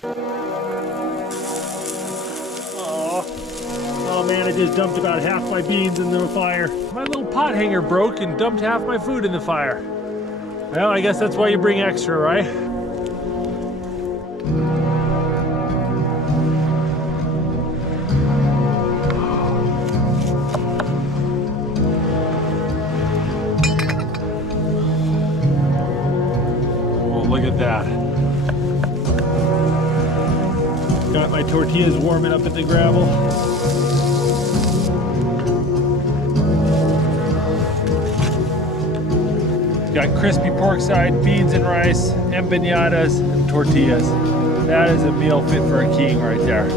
Oh man, I just dumped about half my beans into the fire. My little pot hanger broke and dumped half my food in the fire. Well, I guess that's why you bring extra, right? Oh, look at that. Got my tortillas warming up at the gravel. Got crispy pork side, beans and rice, empanadas, and tortillas. That is a meal fit for a king right there.